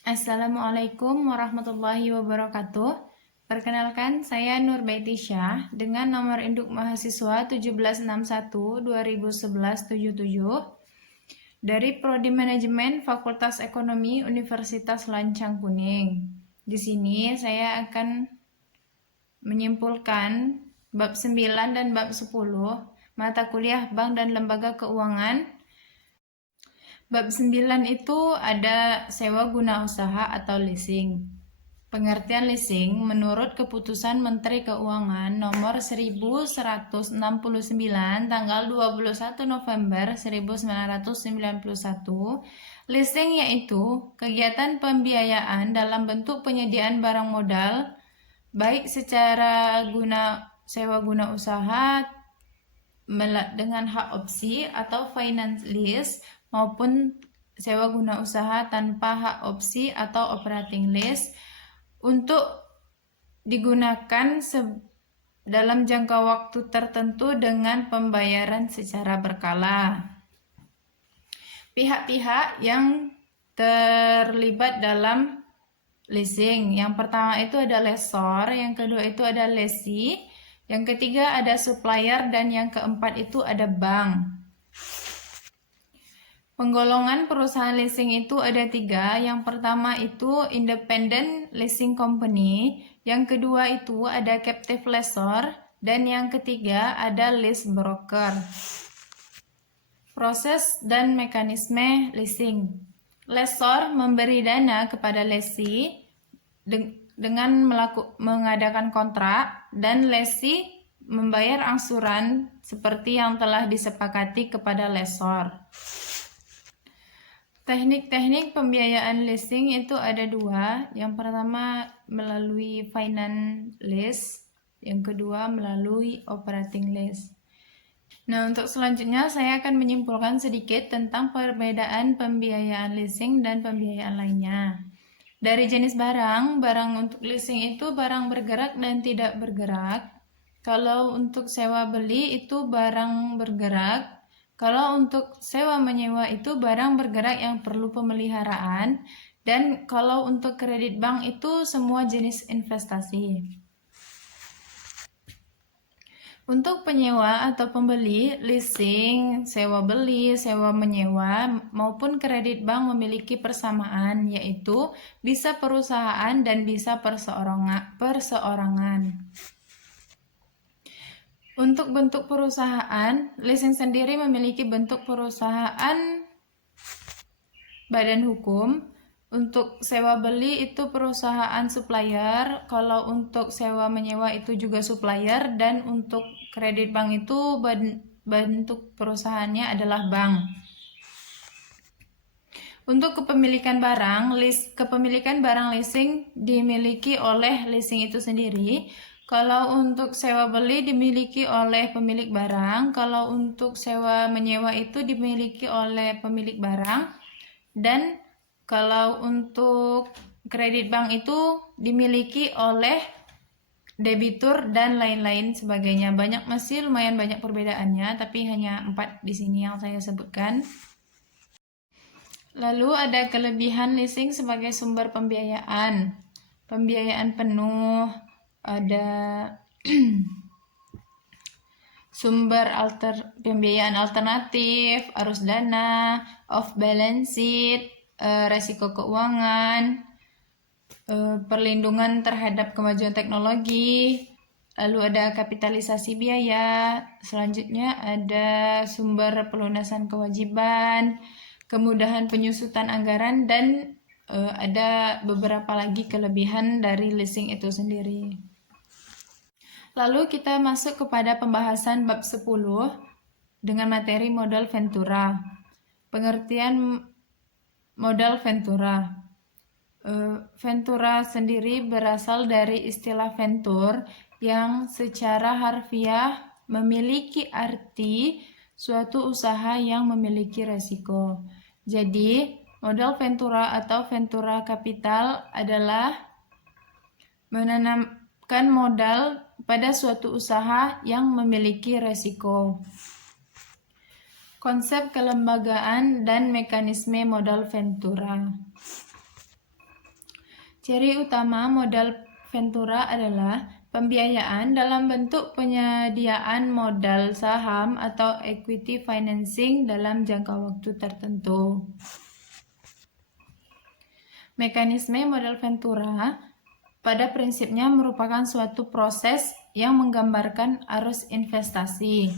Assalamualaikum warahmatullahi wabarakatuh. Perkenalkan, saya Nur Baitisya dengan nomor induk mahasiswa 1761-2011-77 dari Prodi Manajemen Fakultas Ekonomi Universitas Lancang Kuning. Di sini saya akan menyimpulkan bab 9 dan bab 10 mata kuliah Bank dan Lembaga Keuangan. Bab 9 itu ada sewa guna usaha atau leasing. Pengertian leasing menurut Keputusan Menteri Keuangan Nomor 1169 tanggal 21 November 1991, leasing yaitu kegiatan pembiayaan dalam bentuk penyediaan barang modal baik secara sewa guna usaha dengan hak opsi atau finance lease maupun sewa guna usaha tanpa hak opsi atau operating lease untuk digunakan dalam jangka waktu tertentu dengan pembayaran secara berkala. Pihak-pihak yang terlibat dalam leasing, yang pertama itu ada lessor, yang kedua itu ada lessee, yang ketiga ada supplier, dan yang keempat itu ada bank. Penggolongan perusahaan leasing itu ada 3. Yang pertama itu independent leasing company, yang kedua itu ada captive lessor, dan yang ketiga ada lease broker. Proses dan mekanisme leasing. Lessor memberi dana kepada lessee dengan mengadakan kontrak, dan lessee membayar angsuran seperti yang telah disepakati kepada lessor. Teknik-teknik pembiayaan leasing itu ada 2. Yang pertama melalui finance lease, yang kedua melalui operating lease. Nah, untuk selanjutnya saya akan menyimpulkan sedikit tentang perbedaan pembiayaan leasing dan pembiayaan lainnya. Dari jenis barang untuk leasing itu barang bergerak dan tidak bergerak. Kalau untuk sewa beli itu barang bergerak. Kalau untuk sewa menyewa itu barang bergerak yang perlu pemeliharaan. Dan kalau untuk kredit bank itu semua jenis investasi. Untuk penyewa atau pembeli, leasing, sewa beli, sewa menyewa, maupun kredit bank memiliki persamaan, yaitu bisa perusahaan dan bisa perseorangan. Untuk bentuk perusahaan, leasing sendiri memiliki bentuk perusahaan badan hukum. Untuk sewa beli itu perusahaan supplier, kalau untuk sewa menyewa itu juga supplier, dan untuk kredit bank itu bentuk perusahaannya adalah bank. Untuk kepemilikan barang, kepemilikan barang leasing dimiliki oleh leasing itu sendiri. Kalau untuk sewa beli dimiliki oleh pemilik barang, kalau untuk sewa menyewa itu dimiliki oleh pemilik barang, dan kalau untuk kredit bank itu dimiliki oleh debitur dan lain-lain sebagainya. Lumayan banyak perbedaannya, tapi hanya 4 di sini yang saya sebutkan. Lalu ada kelebihan leasing sebagai sumber pembiayaan. Pembiayaan penuh, ada sumber pembiayaan alternatif, arus dana, off balance sheet, resiko keuangan, perlindungan terhadap kemajuan teknologi, lalu ada kapitalisasi biaya, selanjutnya ada sumber pelunasan kewajiban, kemudahan penyusutan anggaran, dan ada beberapa lagi kelebihan dari leasing itu sendiri. Lalu kita masuk kepada pembahasan bab 10 dengan materi modal Ventura. Pengertian modal Ventura. Ventura sendiri berasal dari istilah venture yang secara harfiah memiliki arti suatu usaha yang memiliki resiko. Jadi, modal Ventura atau Ventura Capital adalah menanamkan modal pada suatu usaha yang memiliki resiko. Konsep kelembagaan dan mekanisme modal Ventura. Ciri utama modal Ventura adalah pembiayaan dalam bentuk penyediaan modal saham atau equity financing dalam jangka waktu tertentu. Mekanisme modal Ventura pada prinsipnya merupakan suatu proses yang menggambarkan arus investasi.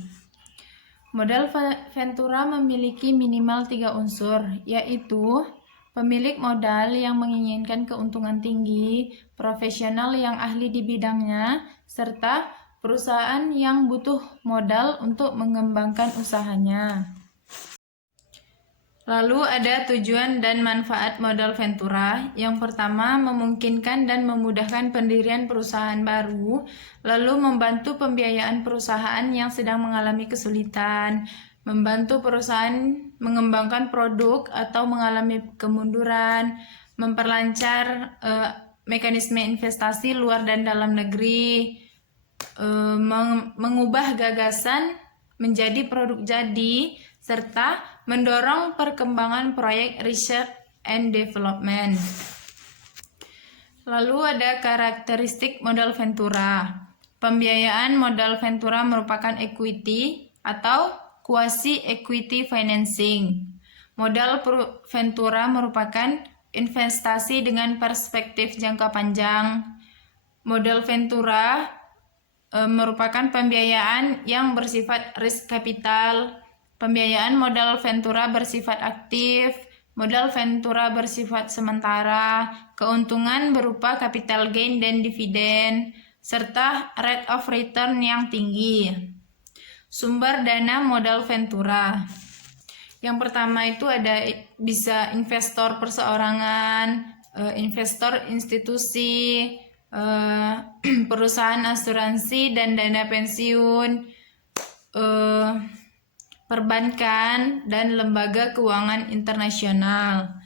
Modal Ventura memiliki minimal 3 unsur, yaitu pemilik modal yang menginginkan keuntungan tinggi, profesional yang ahli di bidangnya, serta perusahaan yang butuh modal untuk mengembangkan usahanya. Lalu ada tujuan dan manfaat modal Ventura. Yang pertama, memungkinkan dan memudahkan pendirian perusahaan baru, lalu membantu pembiayaan perusahaan yang sedang mengalami kesulitan, membantu perusahaan mengembangkan produk atau mengalami kemunduran, memperlancar mekanisme investasi luar dan dalam negeri, mengubah gagasan menjadi produk jadi, serta mendorong perkembangan proyek research and development. Lalu ada karakteristik modal Ventura. Pembiayaan modal Ventura merupakan equity atau quasi-equity financing. Modal Ventura merupakan investasi dengan perspektif jangka panjang. Modal Ventura merupakan pembiayaan yang bersifat risk capital. Pembiayaan modal Ventura bersifat aktif, modal Ventura bersifat sementara, keuntungan berupa capital gain dan dividen, serta rate of return yang tinggi. Sumber dana modal Ventura. Yang pertama itu ada bisa investor perseorangan, investor institusi, perusahaan asuransi dan dana pensiun, perbankan, dan lembaga keuangan internasional.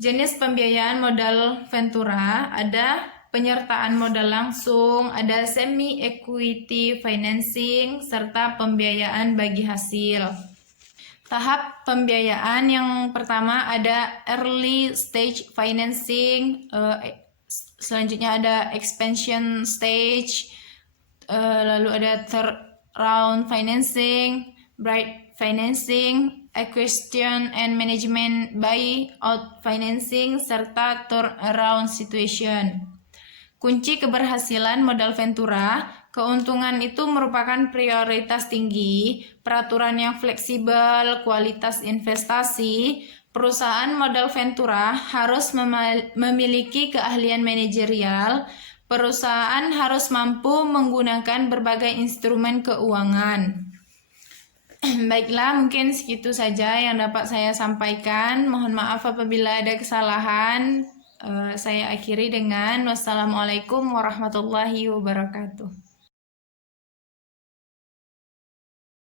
Jenis pembiayaan modal Ventura ada penyertaan modal langsung, ada semi-equity financing, serta pembiayaan bagi hasil. Tahap pembiayaan yang pertama ada early stage financing, selanjutnya ada expansion stage, lalu ada third round financing, bridge financing, acquisition and management buyout financing, serta turnaround situation. Kunci keberhasilan modal Ventura, keuntungan itu merupakan prioritas tinggi, peraturan yang fleksibel, kualitas investasi. Perusahaan modal Ventura harus memiliki keahlian manajerial. Perusahaan harus mampu menggunakan berbagai instrumen keuangan. Baiklah, mungkin segitu saja yang dapat saya sampaikan. Mohon maaf apabila ada kesalahan. Saya akhiri dengan wassalamualaikum warahmatullahi wabarakatuh.